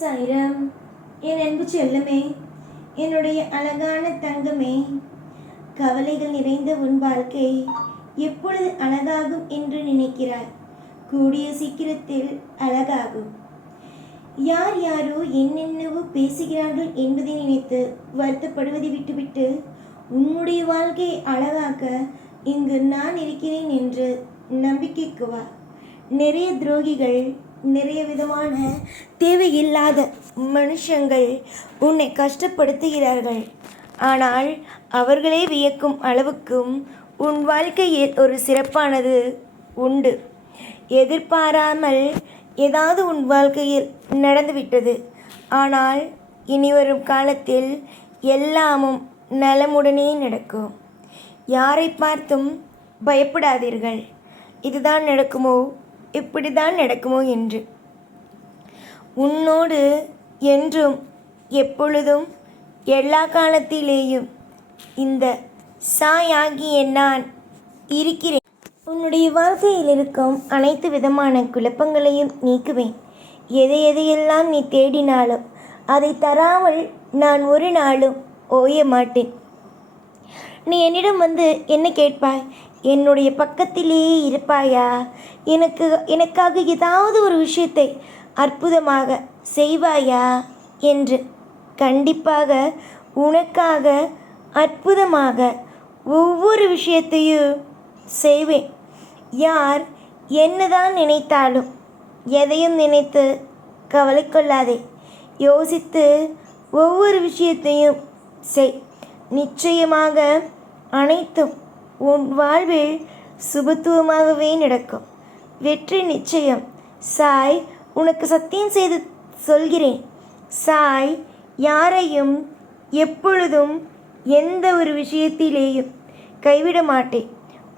சாய்ராம். என் அன்பு செல்லமே, என்னுடைய அழகான தங்கமே, கவலைகள் நிறைந்த உன் வாழ்க்கை எப்பொழுது அழகாகும் என்று நினைக்கிறாய்? கூடிய சீக்கிரத்தில் அழகாகும். யார் யாரோ என்னென்னவோ பேசுகிறார்கள் என்பதை நினைத்து வருத்தப்படுவதை விட்டுவிட்டு உன்னுடைய வாழ்க்கையை அழகாக்க இங்கு நான் இருக்கிறேன் என்று நம்பிக்கைக்கு வா. நிறைய துரோகிகள், நிறைய விதமான தேவையில்லாத மனுஷங்கள் உன்னை கஷ்டப்படுத்துகிறார்கள். ஆனால் அவர்களே வியக்கும் அளவுக்கும் உன் வாழ்க்கையில் ஒரு சிறப்பானது உண்டு. எதிர்பாராமல் ஏதாவது உன் வாழ்க்கையில் நடந்துவிட்டது. ஆனால் இனி வரும் காலத்தில் எல்லாமும் நலமுடனே நடக்கும். யாரை பார்த்தும் பயப்படாதீர்கள். இதுதான் நடக்குமோ, இப்படிதான் நடக்குமோ என்று. உன்னோடு என்றும் எப்பொழுதும் எல்லா காலத்திலேயும் இந்த சாயாகிய நான் இருக்கிறேன். உன்னுடைய வாழ்க்கையில் இருக்கும் அனைத்து விதமான குழப்பங்களையும் நீக்குவேன். எதையெல்லாம் நீ தேடினாலும் அதை தராமல் நான் ஒரு நாளும் ஓய மாட்டேன். நீ என்னிடம் வந்து என்ன கேட்பாய்? என்னுடைய பக்கத்திலேயே இருப்பாயா? எனக்காக ஏதாவது ஒரு விஷயத்தை அற்புதமாக செய்வாயா என்று. கண்டிப்பாக உனக்காக அற்புதமாக ஒவ்வொரு விஷயத்தையும் செய்வேன். யார் என்னதான் நினைத்தாலும் எதையும் நினைத்து கவலை கொள்ளாதே. யோசித்து ஒவ்வொரு விஷயத்தையும் செய். நிச்சயமாக அனைத்தும் உன் வாழ்வில் சுபத்துவமாகவே நடக்கும். வெற்றி நிச்சயம். சாய், உனக்கு சத்தியம் செய்து சொல்கிறேன். சாய் யாரையும் எப்பொழுதும் எந்த ஒரு விஷயத்திலேயும் கைவிட மாட்டேன்.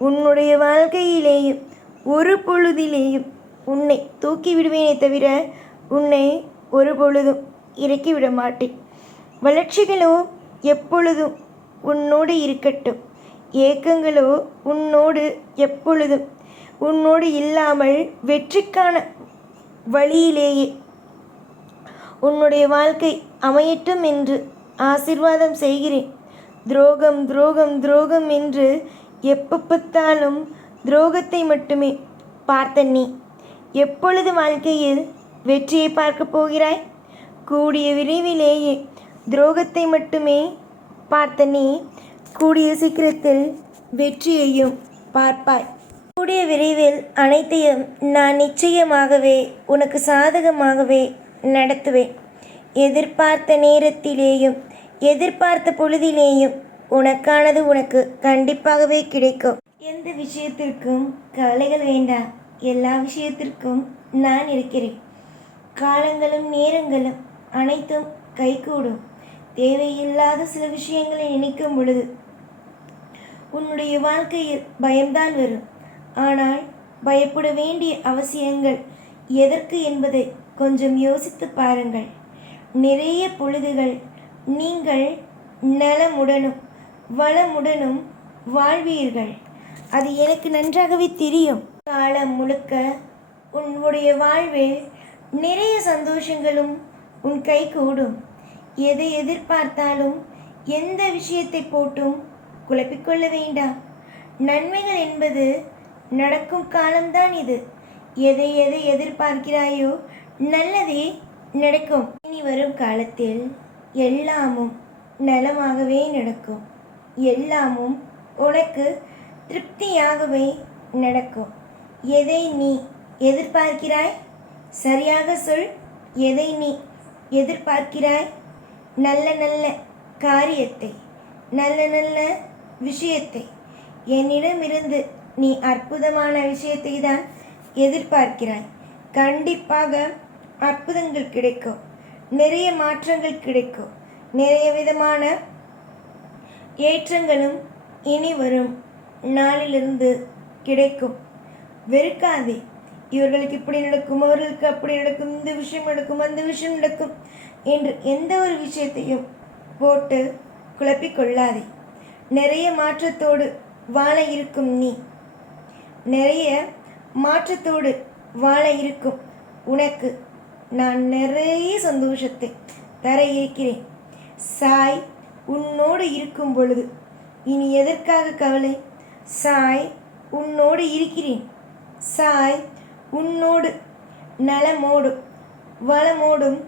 உன்னுடைய வாழ்க்கையிலேயும் ஒரு பொழுதிலேயும் உன்னை தூக்கி விடுவேனே தவிர உன்னை ஒரு பொழுதும் இறக்கிவிட மாட்டேன். வளர்ச்சிகளோ எப்பொழுதும் உன்னோடு இருக்கட்டும். ஏக்கங்களோ உன்னோடு எப்பொழுதும் உன்னோடு இல்லாமல் வெற்றிக்கான வழியிலேயே உன்னுடைய வாழ்க்கை அமையட்டும் என்று ஆசீர்வாதம் செய்கிறேன். துரோகம் துரோகம் துரோகம் என்று எப்போ பார்த்தாலும் துரோகத்தை மட்டுமே பார்த்த நீ எப்பொழுது வாழ்க்கையில் வெற்றியை பார்க்க போகிறாய்? கூடிய விரைவிலேயே துரோகத்தை மட்டுமே பார்த்த நீ கூடிய சீக்கிரத்தில் வெற்றியையும் பார்ப்பாய். கூடிய விரைவில் அனைத்தையும் நான் நிச்சயமாகவே உனக்கு சாதகமாகவே நடத்துவேன். எதிர்பார்த்த நேரத்திலேயும் எதிர்பார்த்த பொழுதிலேயும் உனக்கானது உனக்கு கண்டிப்பாகவே கிடைக்கும். எந்த விஷயத்திற்கும் கவலைகள் வேண்டாம். எல்லா விஷயத்திற்கும் நான் இருக்கிறேன். காலங்களும் நேரங்களும் அனைத்தும் கைகூடும். தேவையில்லாத சில விஷயங்களை நினைக்கும் பொழுது உன்னுடைய வாழ்க்கையில் பயம்தான் வரும். ஆனால் பயப்பட வேண்டிய அவசியங்கள் எதற்கு என்பதை கொஞ்சம் யோசித்து பாருங்கள். நிறைய பொழுதுகள் நீங்கள் நலமுடனும் வளமுடனும் வாழ்வீர்கள். அது எனக்கு நன்றாகவே தெரியும். காலம் முழுக்க உன்னுடைய வாழ்வில் நிறைய சந்தோஷங்களும் உன் கை கூடும். எதை எதிர்பார்த்தாலும் எந்த விஷயத்தை போட்டும் குழப்பிக்கொள்ள வேண்டாம். நன்மைகள் என்பது நடக்கும் காலம்தான் இது. எதை எதிர்பார்க்கிறாயோ நல்லதே நடக்கும். இனி வரும் காலத்தில் எல்லாமும் நலமாகவே நடக்கும். எல்லாமும் உனக்கு திருப்தியாகவே நடக்கும். எதை நீ எதிர்பார்க்கிறாய்? சரியாக சொல். எதை நீ எதிர்பார்க்கிறாய்? நல்ல நல்ல காரியத்தை, நல்ல நல்ல விஷயத்தை. என்னிடமிருந்து நீ அற்புதமான விஷயத்தை தான் எதிர்பார்க்கிறாய். கண்டிப்பாக அற்புதங்கள் கிடைக்கும். நிறைய மாற்றங்கள் கிடைக்கும். நிறைய விதமான ஏற்றங்களும் இனி வரும் நாளிலிருந்து கிடைக்கும். வெறுக்காதே. இவர்களுக்கு இப்படி நடக்கும், அவர்களுக்கு அப்படி நடக்கும், இந்த விஷயம் நடக்கும், அந்த விஷயம் நடக்கும் என்று எந்த ஒரு விஷயத்தையும் போட்டு குழப்பிக்கொள்ளாதே. நிறைய மாற்றத்தோடு வாழ இருக்கும் நீ, நிறைய மாற்றத்தோடு வாழ இருக்கும் உனக்கு நான் நிறைய சந்தோஷத்தை தர இருக்கிறேன். சாய் உன்னோடு இருக்கும் பொழுது இனி எதற்காக கவலை? சாய் உன்னோடு இருக்கிறேன். சாய் உன்னோடு நலமோடும் வளமோடும்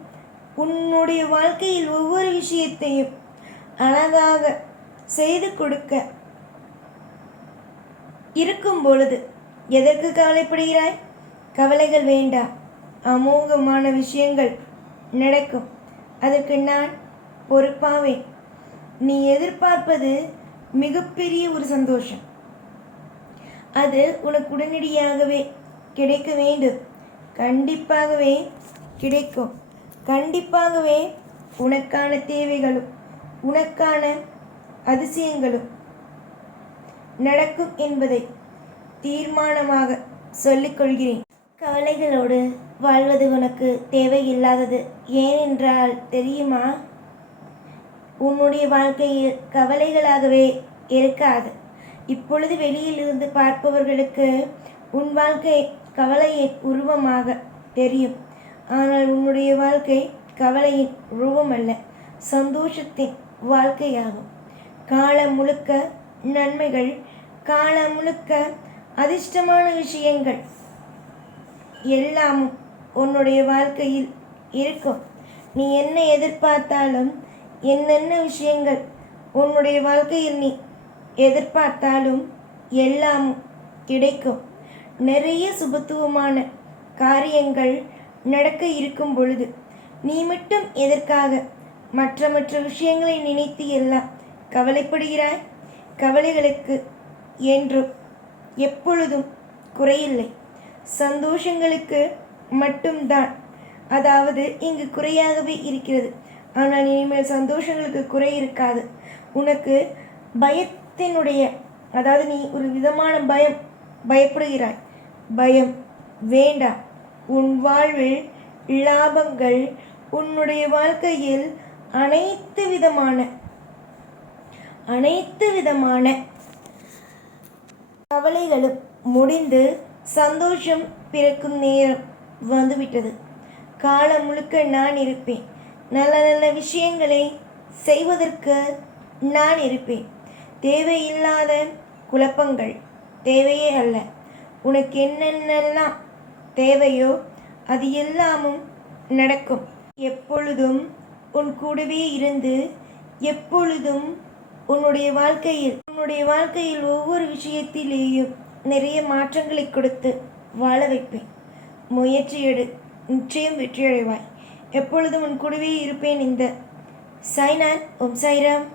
உன்னுடைய வாழ்க்கையில் ஒவ்வொரு விஷயத்தையும் அழகாக செய்து கொடுக்க இருக்கும் பொழுது எதற்கு கவலைப்படுகிறாய்? கவலைகள் வேண்டாம். அமோகமான விஷயங்கள் நடக்கும். அதற்கு நான் பொறுப்பாவேன். நீ எதிர்பார்ப்பது மிகப்பெரிய ஒரு சந்தோஷம். அது உனக்கு உடனடியாகவே கிடைக்க வேண்டும். கண்டிப்பாகவே கிடைக்கும். கண்டிப்பாகவே உனக்கான தேவைகளும் உனக்கான அதிசயங்களும் நடக்கும் என்பதை தீர்மானமாக சொல்லிக்கொள்கிறேன். கவலைகளோடு வாழ்வது உனக்கு தேவையில்லாதது. ஏனென்றால் தெரியுமா? உன்னுடைய வாழ்க்கையில் கவலைகளாகவே இருக்காது. இப்பொழுது வெளியிலிருந்து பார்ப்பவர்களுக்கு உன் வாழ்க்கை கவலையின் உருவமாக தெரியும். ஆனால் உன்னுடைய வாழ்க்கை கவலையின் உருவம் அல்ல, சந்தோஷத்தின் வாழ்க்கையாகும். காலம் முழுக்க நன்மைகள், காலம் முழுக்க அதிர்ஷ்டமான விஷயங்கள் எல்லாமும் உன்னுடைய வாழ்க்கையில் இருக்கும். நீ என்ன எதிர்பார்த்தாலும், என்னென்ன விஷயங்கள் உன்னுடைய வாழ்க்கையில் நீ எதிர்பார்த்தாலும் எல்லாமும் கிடைக்கும். நிறைய சுபத்துவமான காரியங்கள் நடக்க இருக்கும் பொழுது நீ மட்டும் எதற்காக மற்ற விஷயங்களை நினைத்து எல்லாம் கவலைப்படுகிறாய்? கவலைகளுக்கு என்றும் எப்பொழுதும் குறையில்லை. சந்தோஷங்களுக்கு மட்டும்தான் அதாவது இங்கு குறையாகவே இருக்கிறது. ஆனால் இனிமேல் சந்தோஷங்களுக்கு குறை இருக்காது. உனக்கு பயத்தினுடைய அதாவது நீ ஒரு விதமான பயப்படுகிறாய். பயம் வேண்டாம். உன் வாழ்வில் லாபங்கள், உன்னுடைய வாழ்க்கையில் அனைத்து விதமான கவலைகளும் முடிந்து சந்தோஷம் பிறக்கும் நேரம் வந்துவிட்டது. காலம் முழுக்க நான் இருப்பேன். நல்ல நல்ல விஷயங்களை செய்வதற்கு நான் இருப்பேன். தேவையில்லாத குழப்பங்கள் தேவையே அல்ல. உனக்கு என்னென்னலாம் தேவையோ அது எல்லாமும் நடக்கும். எப்பொழுதும் உன் கூடவே இருந்து எப்பொழுதும் உன்னுடைய வாழ்க்கையில் ஒவ்வொரு விஷயத்திலேயும் நிறைய மாற்றங்களை கொடுத்து வாழ வைப்பேன். முயற்சி எடு, நிச்சயம் வெற்றியடைவாய். எப்பொழுதும் உன் கூடவே இருப்பேன். இந்த சாய்நாத். ஓம் சாய்ராம்.